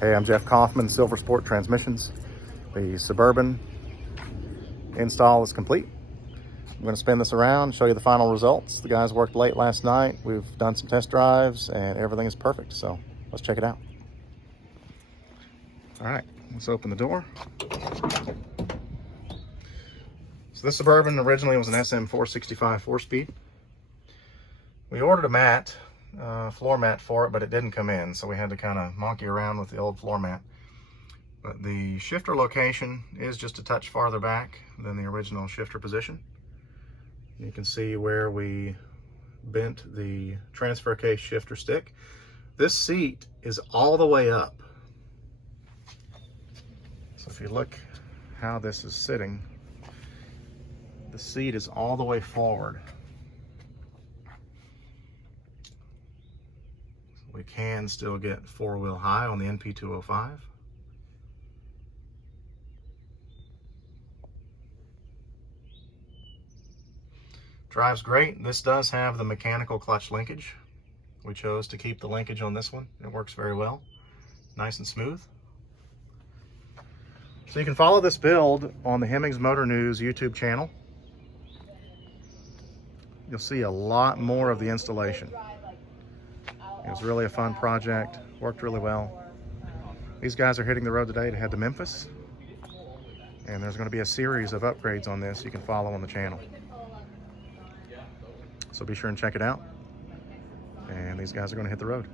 Hey, I'm Jeff Kaufman, Silver Sport Transmissions. The Suburban install is complete. I'm going to spin this around, show you the final results. The guys worked late last night. We've done some test drives and everything is perfect. So let's check it out. All right, let's open the door. So this Suburban originally was an SM465 4-speed. We ordered a mat, floor mat for it, but it didn't come in. So we had to kind of monkey around with the old floor mat. But the shifter location is just a touch farther back than the original shifter position. You can see where we bent the transfer case shifter stick. This seat is all the way up. So if you look how this is sitting, the seat is all the way forward. We can still get 4-wheel high on the NP205. Drives great. This does have the mechanical clutch linkage. We chose to keep the linkage on this one. It works very well. Nice and smooth. So you can follow this build on the Hemmings Motor News YouTube channel. You'll see a lot more of the installation. It was really a fun project, worked really well. These guys are hitting the road today to head to Memphis. And there's going to be a series of upgrades on this you can follow on the channel. So be sure and check it out. And these guys are going to hit the road.